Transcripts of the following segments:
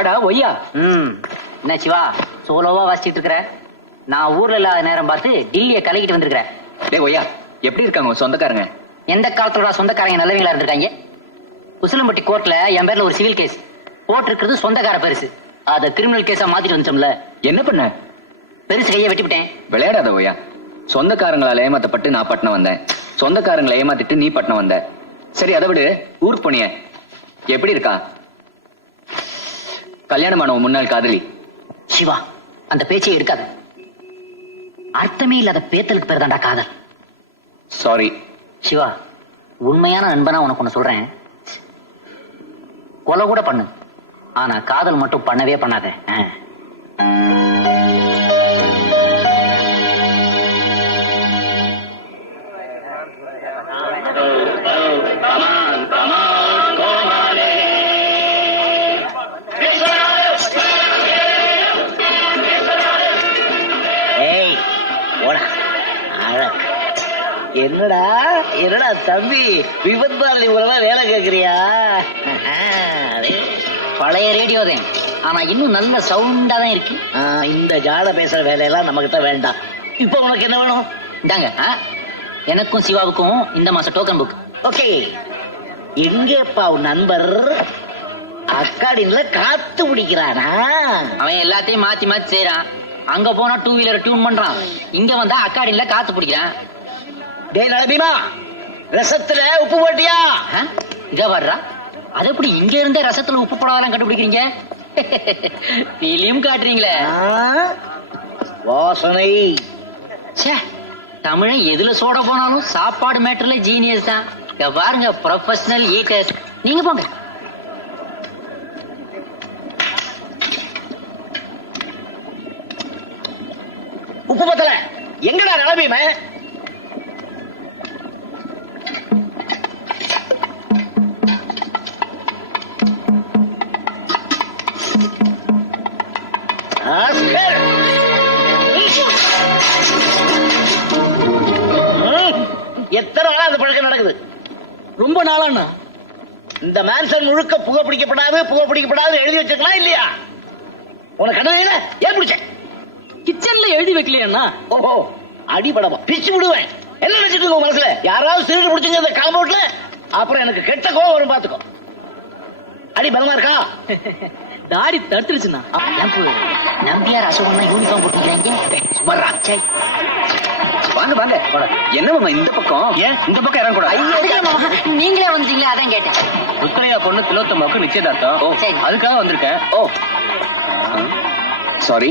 வாடா ஒய்யா. ம். என்ன சிவா சோலோவா வாசிச்சிட்டு இருக்கிற? நான் ஊர்ல இல்லாத நேரம் பார்த்து டில்லியை கலக்கிட்டு வந்திருக்கிறேன். டேய் ஒய்யா எப்படி இருக்காங்க உன் சொந்தக்காரங்க? எந்த காலத்தோட சொந்தக்காரங்க நல்லவங்களா இருந்திருக்காங்க? உசிலம்பட்டி கோர்ட்ல என் பேர்ல ஒரு சிவில் கேஸ். போட்டிருக்கிறது சொந்தக்கார பெருசு. அத கிரிமினல் கேஸா மாத்திட்டு வந்துட்டோம்ல. என்ன பண்ண? பெருசு கையை வெட்டிவிட்டேன் விளையாடாத ஒய்யா. சொந்தக்காரங்களால ஏமாத்தப்பட்டு நான் பட்டணம் வந்தேன். சொந்தக்காரங்களை ஏமாத்திட்டு நீ பட்டணம் வந்த. சரி அதை விடு. ஊருக்கு போனியே. எப்படி இருக்கா? கல்யாணமான முன்னாள் காதலி. சிவா அந்த பேச்சை எடுக்காத அர்த்தமே இல்லாத பேத்தலுக்கு பேர் தான்டா காதல். சாரி சிவா உண்மையான நண்பனா உனக்கு ஒண்ணு சொல்றேன். கொலை கூட பண்ணு. ஆனா காதல் மட்டும் பண்ணவே பண்ணாத. என்னடா? என்னடா தம்பி? விபத் பாரதி மூலமா வேலை கேட்குறியா பழைய ரேடியோ தான். ஆனா இன்னும் நல்ல சவுண்டா தான் இருக்கு. இந்த ஜாட பேசுற வேலையெல்லாம் நம்ம கிட்ட வேண்டாம். இப்போ உனக்கு என்ன வேணும்? இந்தாங்க எனக்கும் சிவாவுக்கும் இந்த மாசம் டோக்கன் புக் ஓகே. எங்கேப்பா உன் நண்பர்? அக்காடின்ல காத்து பிடிக்கிறானா? அவன் எல்லாத்தையும் மாத்தி மாத்தி செய்யறான் அங்க போனா டூ வீலர் டியூன் பண்றான். இங்க வந்தா அக்காடின்ல காத்து பிடிக்கிறான். டேய் நலபீமா ரசத்துல உப்பு போட்டியா? இத வர்றா. அது எப்படி இங்க இருந்தே ரசத்துல உப்பு போடாதெல்லாம் கண்டுபிடிக்கிறீங்க? பிலியும் காட்டுறீங்களே? வாசனை. ச்சே தமிழன் எதுல சோட போனாலும் சாப்பாடு மேட்டர்ல ஜீனியஸ் தான். பாருங்க ப்ரொஃபஷனல் ஈட்டர் நீங்க போங்க. உப்பு பத்தல. எங்கடா நலபீம ரொம்ப நாளாண்ணா. இந்த மேன்சன் முழுக்க புகை பிடிக்கப்படாது புகை பிடிக்கப்படாது எழுதி வச்சிருக்கலாம் இல்லையா? உனக்கு கண்ணு ஏன் பிடிச்ச? கிச்சன்ல எழுதி வைக்கலையாண்ணா. ஓஹோ அடிபடமா பிச்சு விடுவேன். என்ன நினைச்சிட்டு இருக்க உன் மனசுல? யாராவது திருடு பிடிச்சுங்க இந்த காம்பவுண்ட்ல அப்புறம் எனக்கு கெட்ட கோவம் வரும் பாத்துக்கோ. அடி பலமா இருக்கா? தாடி தடுத்துருச்சுண்ணா. நம்பியார் அசோகம்னா யூனிஃபார்ம் போட்டுக்கிறாங்க சுமர்ரா சே. வாங்க வாங்க. என்ன மாமா இந்த பக்கம்? ஏன்? இந்த பக்கம் இறங்க கூடாது? நீங்களே வந்தீங்களா? அதான் கேட்டேன். ருக்கரையா பொண்ணு திலோத்தமாவுக்கு நிச்சயதார்த்தம். அதுக்காக வந்திருக்கேன். ஓ. சாரி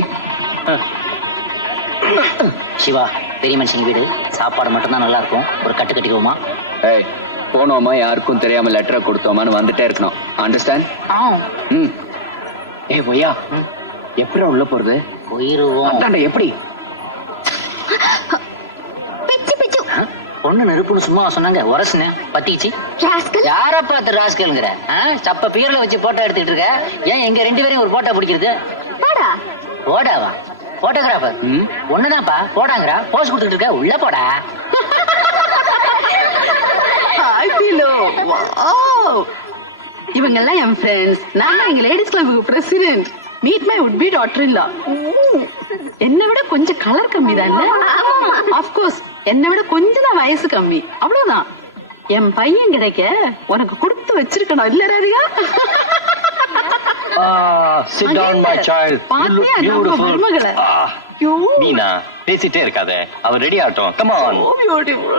சிவா பெரிய மனுஷங்க வீடு. சாப்பாடு மட்டும்தான் நல்லா இருக்கும் ஒரு கட்டு கட்டிக்குவோமா ஏய் போனோமா யாருக்கும் தெரியாம லெட்டரை கொடுத்தோமான்னு வந்துட்டே இருக்கணும். அண்டர்ஸ்டாண்ட் ம். ஏய் பொய்யா. எப்படி உள்ள போறது? போயிருவோம். எப்படி? பொண்ணு நெருப்புன்னு சும்மா சொன்னாங்க. உரசுன பத்திச்சு யார பார்த்து ராஸ்கல்ங்கிற? சப்ப பீர்ல வச்சு போட்டோ எடுத்துட்டு இருக்க. ஏன் எங்க ரெண்டு பேரையும் ஒரு போட்டோ பிடிக்கிறது? போடாவா? போட்டோகிராஃபர். ஒண்ணுதான்ப்பா. போடாங்கறா போஸ் கொடுத்துட்டு இருக்க. உள்ள போடா. இவங்க எல்லாம் என் ஃப்ரெண்ட்ஸ் நான் எங்க ladies club president meet my would be daughter இல்லா என்னை விட கொஞ்சம் கலர் கம்மி தானே அப்கோர்ஸ் என்னை விட கொஞ்சம் தான் வயசு கம்மி. அவ்வளவுதான். என் பையன் கிடைக்க உனக்கு கொடுத்து வச்சிருக்கணும். இல்ல Radhika? Sit down my child பாத்தியா நம்ம மருமகளை. யூ மீனா பேசிட்டே இருக்காத. அவன் ரெடி ஆகட்டும். Come on beautiful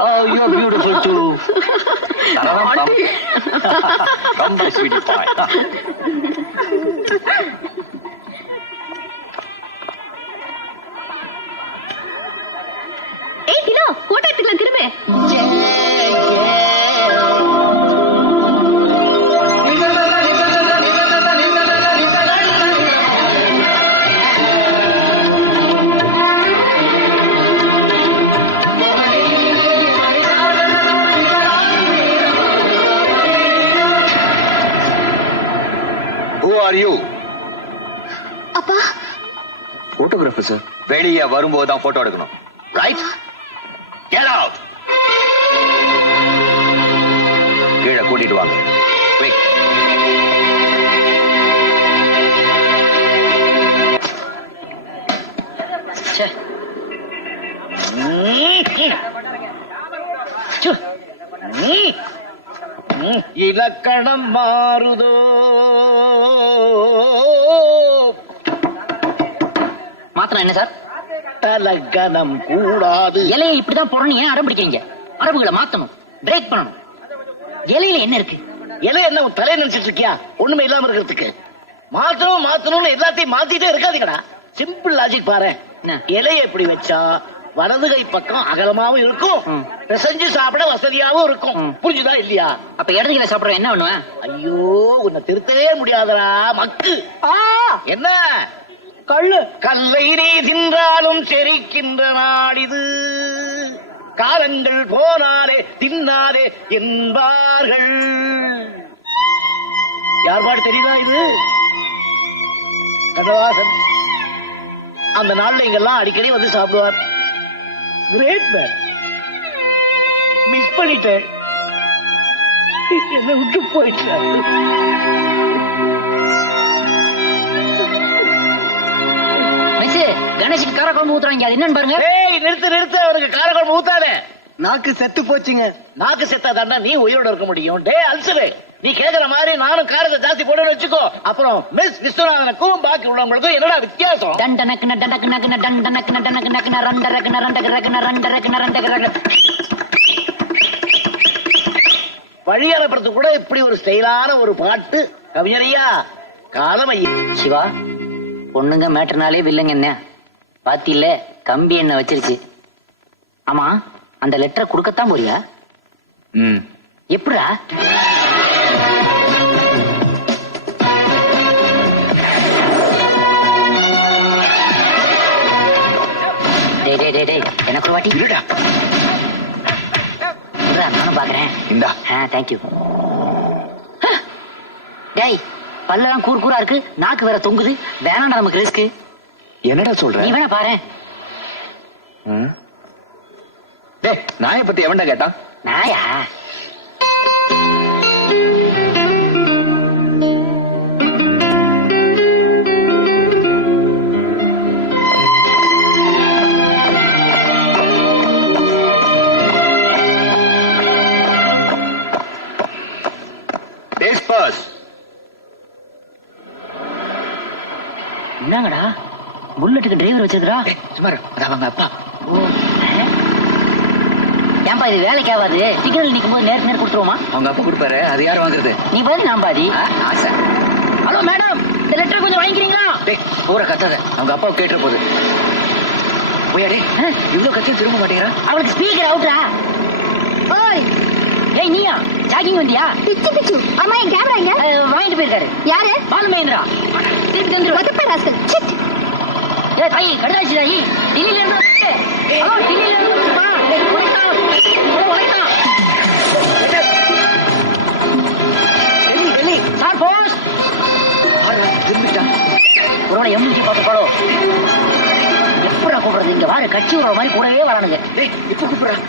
beautiful. Too. Come, come my sweetie pie. சார் வெளியே வரும்போது தான் போட்டோ எடுக்கணும். இலக்கணம் மாறுதோ? மாத்திரம் என்ன சார்? தலக்கணம் கூடாது. இலையை இப்படிதான் போடணும் ஏன் அடம் பிடிக்கிறீங்க? அரபுகளை மாத்தணும். பிரேக் பண்ணணும். இலையில என்ன இருக்கு? இலை என்ன உன் தலையை நினைச்சிட்டு இருக்கியா? ஒண்ணுமே இல்லாம இருக்கிறதுக்கு. மாத்தணும் மாத்தணும்னு எல்லாத்தையும் மாத்திட்டே இருக்காதீங்கடா. சிம்பிள் லாஜிக் பாரு? இலையை எப்படி வச்சா வலது கை பக்கம் அகலமாவும் இருக்கும். பிசைஞ்சு சாப்பிட வசதியாவும் இருக்கும். புரிஞ்சுதா இல்லையா? அப்ப இடது கையில சாப்பிடுற என்ன பண்ணுவேன்? ஐயோ உன்னை திருத்தவே முடியாதடா மக்கு. என்ன? கள்ளு கல்லை நீ தின்றாலும் செரிக்கின்ற நாடிது. காலங்கள் போனாலே தின்னாதே என்பார்கள். யார் பாடு தெரியுதா இது? கண்ணவாசன் அந்த நாள்ல இங்கெல்லாம் அடிக்கடி வந்து சாப்பிடுவார். கிரேட் மேன் மிஸ் பண்ணிட்டேன். என்னை விட்டு போயிட்டாரு. மிஸ் கணேஷுக்கு கார குழம்பு ஊத்துறாங்க. அது என்னன்னு பாருங்க. ஏய் நிறுத்து நிறுத்து. அவனுக்கு காரக்குழம்பு ஊத்தாதே. நாக்கு செத்து போச்சுங்க. நாக்கு செத்தா தாண்டா நீ உயிரோட இருக்க முடியும். டே அல்சரு. நீ கேக்குற மாதிரி நானும் காரத்தை ஜாஸ்தி போடுன்னு வச்சுக்கோ. அப்புறம் மிஸ் விஸ்வநாதனுக்கும் பாக்கி உள்ளவங்களுக்கும் என்னடா வித்தியாசம்? டன் டனக்குன டனக்கு நக்குன டன் டனக்குன டனக்கு நக்குன ரண்ட ரக்குன ரண்ட ரக்குன ரண்ட ரக்குன ரண்ட ரக்குன வழி அனுப்புறது கூட இப்படி ஒரு ஸ்டைலான ஒரு பாட்டு. கவிஞரையா காலம் ஐயா சிவா பொண்ணுங்க மேட்டர்னாலே வில்லுங்க என்ன? பாத்தியில்ல கம்பி என்ன வச்சிருச்சு. ஆமா அந்த லெட்டரை கொடுக்கத்தான் போறியா? ம். எப்படிடா? தேங்க்யூ டேய் பல்லெல்லாம் கூர் கூரா இருக்கு. நாக்கு வேற தொங்குது. வேணாம்டா நமக்கு ரிஸ்க் என்னடா சொல்ற? நீ வேணா பாரு. டேய் நாயை பத்தி எவன்டா கேட்டான்? நாயா? புல்லட்டுக்கு டிரைவர் வச்சிருக்கா ஏய், சும்மா இரு. அது அவங்க அப்பா. ஏன்பா இது வேலைக்கு ஆகாது? சிக்னல் நிக்கும் போது நேருக்கு நேர் கொடுத்துருவோமா? அவங்க அப்பா கொடுப்பாரு. அது யார் வாங்குறது? நீ பாதி நான் பாதி. ஆசை. ஹலோ மேடம் இந்த லெட்டர் கொஞ்சம் வாங்கிக்கிறீங்களா? டேய் ஊரை கத்தாத. அவங்க அப்பாவை கேட்டுற போகுது போயா டேய் ஆ? இவ்வளவு கத்தி திரும்ப மாட்டேங்கிறான் அவளுக்கு ஸ்பீக்கர் அவுட்ரா ஓய் ஏய் நீயா? ஜாகிங் வந்தியா? பிச்சு பிச்சு. அம்மா என் கேமரா எங்க? வாங்கிட்டு போயிருக்காரு. யாரு? பாலு மகேந்திரா. திருப்பி தந்துரு ஒதப்ப ராஸ்கல். சிட். ஏ தாயி இருந்து இருந்து எம்ஜி பார்த்து கூப்பிடுறது? இங்க வாரு கட்சி விடுற மாதிரி கூடவே வரானுங்க இப்ப கூப்பிடுறேன்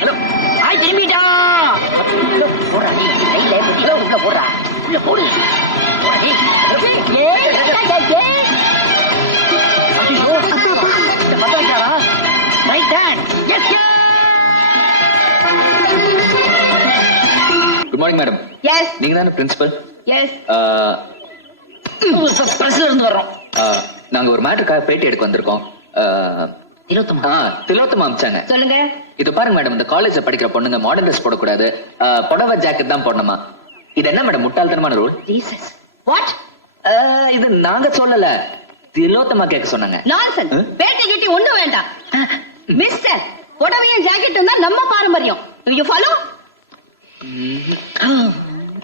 ஹலோ. ஆய் திரும்பிட்டா. போடுறா நீ கையில போடுறா உள்ள போடுறா. உள்ள போடு. போடா இந்த பக்கம் வைக்காதா? Right hand. Yes, yes. Good morning madam yes நீங்க தானே பிரின்சிபல் எஸ் பிரஸ்ல இருந்து வர்றோம். நாங்க ஒரு மேட்டருக்காக பேட்டி எடுக்க வந்திருக்கோம். ஆ, இருபத்தொம்பது ஆ, திலோத்தமா அமிச்சாங்க. சொல்லுங்க. இது பாருங்க மேடம் இந்த காலேஜ்ல படிக்கிற பொண்ணுங்க மாடர்ன் ட்ரெஸ் போடக்கூடாது. ஆ, புடவை ஜாக்கெட் தான் போடணுமா? இது என்ன மேடம் முட்டாள்தனமான ரூல் வாட் இது நாங்க சொல்லல. திலோத்தமா கேட்க சொன்னாங்க. Nonsense Huh? பேட்டை கிட்டி ஒண்ணு வேண்டாம். மிஸ்டர் புடவையும் ஜாக்கெட்டும் தான் நம்ம பாரம்பரியம். You follow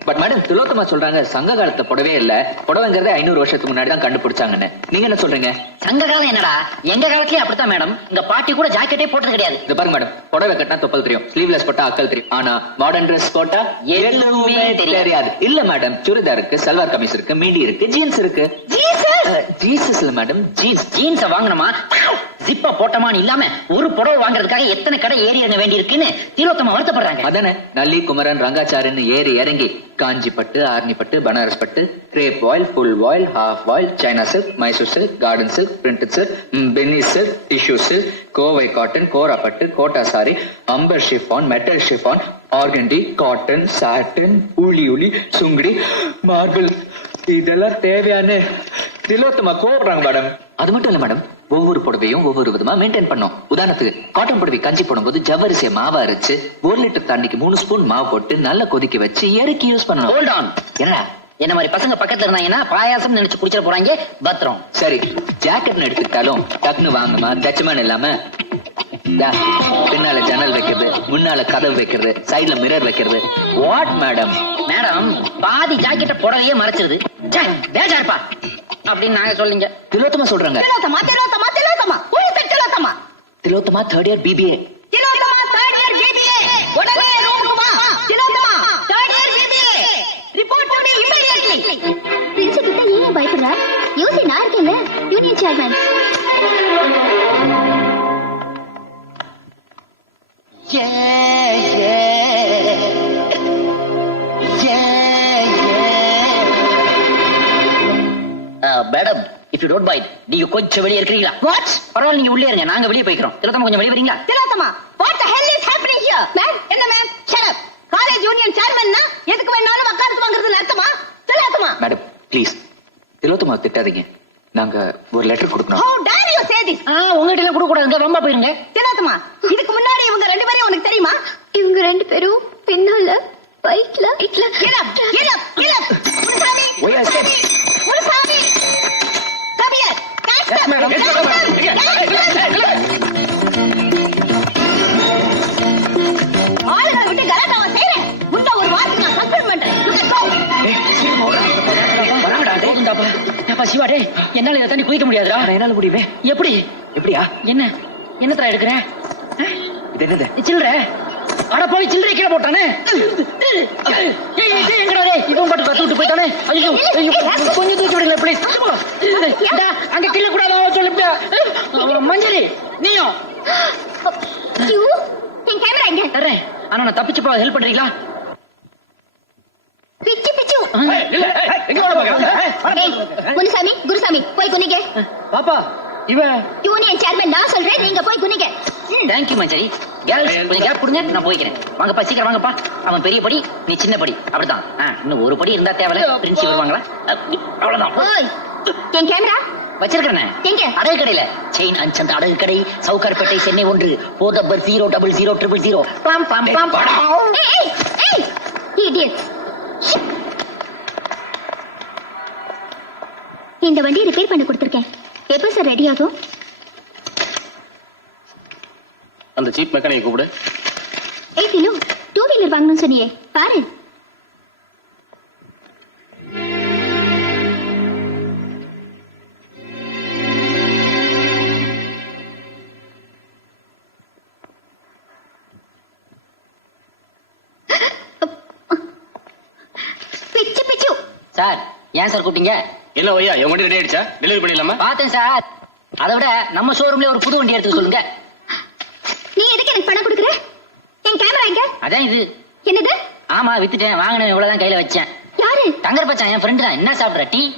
but madam Tilottama சொல்றாங்க சங்க காலத்துல புடவே இல்ல. புடவைங்கிறதே ஐநூறு வருஷத்துக்கு முன்னாடி தான் கண்டுபிடிச்சாங்கன்னு. நீங்க என்ன சொல்றீங்க? சங்க காலம் என்னடா? எங்க காலத்துலயும் அப்படித்தான் மேடம் இந்த பாட்டி கூட ஜாக்கெட்டே போட்டது கிடையாது. இது பாருங்க மேடம் புடவை கட்டினா தொப்பல் தெரியும். ஸ்லீவ்லெஸ் போட்டா அக்கல் தெரியும். ஆனா மாடர்ன் ட்ரெஸ் போட்டா எதுவுமே தெரியாது. இல்ல மேடம் சுடிதார் இருக்கு சல்வார் கமிஸ் இருக்கு மீடி இருக்கு ஜீன்ஸ் இருக்கு. ஜீசஸ்ல மேடம் ஜீன்ஸ் ஜீன்ஸ வாங்கணுமா? ஜிப்பா போட்டமான்னு இல்லாம ஒரு புடவை வாங்குறதுக்காக எத்தனை கடை ஏறி இறங்க வேண்டி இருக்குன்னு திலோத்தமா வருத்தப்படுறாங்க. அதானே நல்லி குமரன் ரங்காச்சாரின்னு ஏறி இறங்கி காஞ்சி பட்டு ஆர்னி பட்டு பனாரஸ் பட்டு crepe oil full oil half oil China silk Mysore silk garden silk printed silk Penney silk tissue silk Kovai cotton கோரா பட்டு Kota sari amber chiffon metal chiffon organdy cotton satin ஊலி உளி சுங்குடி மார்பிள் இதெல்லாம் தேவையான. திலோத்தமா கோபுறாங்க மேடம். அது மட்டும் இல்ல மேடம். ஒவ்வொரு புடவையும் ஒவ்வொரு விதமா மெயின்டைன் பண்ணோம். உதாரணத்துக்கு காட்டன் புடவை கஞ்சி போடும்போது ஜவ்வரிசியை மாவா அரைச்சு ஒரு லிட்டர் தண்ணிக்கு மூணு ஸ்பூன் மாவு போட்டு நல்லா கொதிக்க வச்சு இறக்கி யூஸ் பண்ணணும். ஹோல்ட் ஆன் என்னடா? என்ன மாதிரி பசங்க பக்கத்துல இருந்தாங்கன்னா பாயாசம் நினைச்சு குடிச்சிட போறாங்க? பத்திரம். சரி. ஜாக்கெட்னு எடுத்துக்கிட்டாலும் டக்குன்னு வாங்குமா தச்சமான் இல்லாம. பின்னால ஜன்னல் வைக்கிறது முன்னால கதவு வைக்கிறது சைடுல மிரர் வைக்கிறது. வாட் மேடம் மேடம் பாதி ஜாக்கெட்ட புடவையே மறைச்சிருது. ச்சே, பேஜாருப்பா. அப்படின்னு நாங்க சொல்லிங்க. திலோத்தமா சொல்றாங்க. Tilottama Tilottama Tilottama. உழுத்த Tilottama. Tilottama third year BBA Tilottama third year BBA உடனே வா Tilottama third year BBA report me immediately principal கிட்ட ஏன் பயப்படுற யோசி நான் இருக்கேன்ல union chairman if you don't fight நீங்க கொஞ்சம் வெளியே இருக்கிறீங்களா? வாட் பரவாயில்ல நீங்க உள்ளே இருங்க. நாங்க வெளியே போய்க்கிறோம். திலோத்தமா கொஞ்சம் வெளியே வரீங்களா? Tilottama what the hell is happening here ma'am என்ன ma'am shut up college union சேர்மன்னா எதுக்கு வேணாலும் வக்காலத்து வாங்குறதுல அர்த்தமா திலோத்தமா மேடம் ப்ளீஸ் திலோத்தமா திட்டாதீங்க. நாங்க ஒரு லெட்டர் கொடுக்கணும். How dare you say this ஆ உங்ககிட்ட எல்லாம் கொடுக்க கூடாதுங்க ரொம்ப போயிருங்க. திலோத்தமா இதுக்கு முன்னாடி இவங்க ரெண்டு பேரையும் உனக்கு தெரியுமா? இவங்க ரெண்டு பேரும் பின்னால பைக்ல பைக்ல Get up, get up, get up. சிவாடே என்னால இதை தண்ணி குதிக்க முடியாதுடா என்னால முடியுமே எப்படி எப்படியா என்ன என்னத்தரா எடுக்கிற இது என்னது சில்லற அட போய் சில்லறை கீழே போட்டானே இவன் மட்டும் கத்து விட்டு போயிட்டானே ஐயோ ஐயோ, கொஞ்சம் தூக்கி விடுங்க ப்ளீஸ் அங்க கிள்ள கூடாது சொல்லு மஞ்சரி நீயும் யூ என் கேமரா எங்க தர்றேன் ஆனா நான் தப்பிச்சு போக ஹெல்ப் பண்றீங்களா பிச்சு பிச்சு முனுசாமி குருசாமி போய் குனிங்க பாப்பா இவன் யூனியன் சேர்மன் நான் சொல்றேன் நீங்க போய் குனிங்க. தேங்க்யூ மஞ்சரி கேர்ள்ஸ் கொஞ்சம் கேப் கொடுங்க நான் போய்க்கிறேன். வாங்கப்பா சீக்கிரம் வாங்கப்பா. அவன் பெரிய படி நீ சின்ன படி. அப்படிதான் ஆ, இன்னும் ஒரு படி இருந்தா தேவையில்ல. பிரின்சி வருவாங்களா? அவ்வளவுதான். ஓய் என் கேமரா வச்சிருக்கிறேன். எங்க? அடகு கடையில செயின் அஞ்சந்த அடகு கடை சவுகார்பேட்டை சென்னை ஒன்று four number zero double zero triple zero bomb bomb. இந்த வண்டியை ரிப்பேர் பண்ண கொடுத்துருக்கேன். எப்போ சார் ரெடி ஆகும்? அந்த சீப் மெக்கானிக் கூப்பிடு. ஏய் திலு டூ வீலர் வாங்கணும்னு சொன்னியே. பாரு. பிச்சு பிச்சு. சார் ஏன் சார் கூப்பிட்டீங்க? என்ன ஐயா என் வண்டி ரெடி ஆயிடுச்சா? டெலிவரி பண்ணிடலாமா? பார்த்தேன் சார். அதை விட நம்ம ஷோரூம்ல ஒரு புது வண்டி எடுத்து சொல்லுங்க நீ எதுக்கு எனக்கு பணம் கொடுக்குற என் கேமரா இது? என்னது? ஆமா வித்துட்டேன். வாங்கினேன் இவ்வளவுதான் கையில வச்சேன். யாரு? தங்கர் பச்சான் என் ஃப்ரெண்டு தான். என்ன சாப்பிடுற? டீ?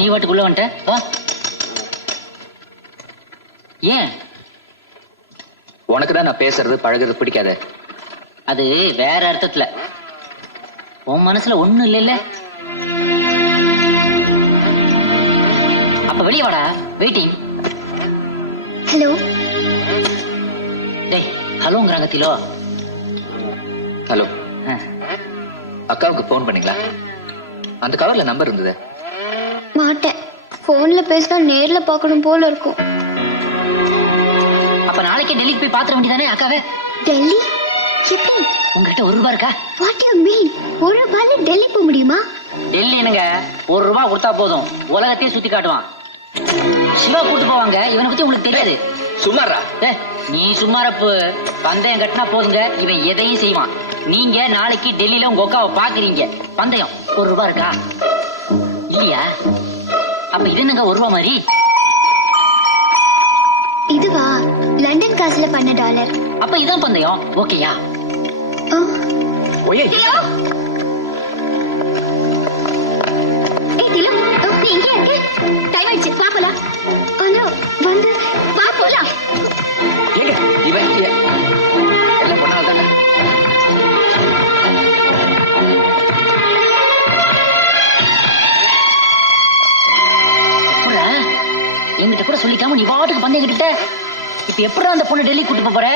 நீ வாட்டுக்குள்ள வந்துட்ட. வா. ஏன்? உனக்கு தான் நான் பேசுறது பழகுறது பிடிக்காது. அது வேற அர்த்தத்துல. உன் மனசுல ஒண்ணும் இல்லைல்ல? அப்ப வெளிய வாடா வெயிட்டிங் ஹலோ டேய் ஹலோங்கிறாங்க திலோ. ஹலோ. அக்காவுக்கு ஃபோன் பண்ணீங்களா அந்த கவர்ல நம்பர் இருந்தது. மாட்டேன். போன்ல பேசினா நேர்ல பார்க்கணும் போல இருக்கும். அப்ப நாளைக்கே டெல்லிக்கு போய் பாத்திர வேண்டியதானே அக்காவே? டெல்லி? எப்படி? உங்ககிட்ட ஒரு ரூபா இருக்கா? வாட் யூ மீன் ஒரு ரூபாயில டெல்லி போக முடியுமா? டெல்லி என்னங்க? ஒரு ரூபா கொடுத்தா போதும். உலகத்தையே சுத்தி காட்டுவான். சிவா கூட்டு போவாங்க. இவனை பத்தி உங்களுக்கு தெரியாது. சும்மாரா ஏ, நீ சும்மாரப்பு பந்தயம் கட்டினா போதுங்க. இவன் எதையும் செய்வான். நீங்க நாளைக்கு டெல்லியில உங்க அக்காவை பாக்குறீங்க. பந்தயம் ஒரு ரூபா இருக்கா? இல்லையா? அப்ப இது என்னங்க ஒரு ரூபா மாதிரி? இதுவா? லண்டன் காசுல பண்ண டாலர். அப்ப இதான் பந்தயம். ஓகேயா? ஒய்யே எப்படி அந்த பொண்ணு டெல்லி கூட்டு போற?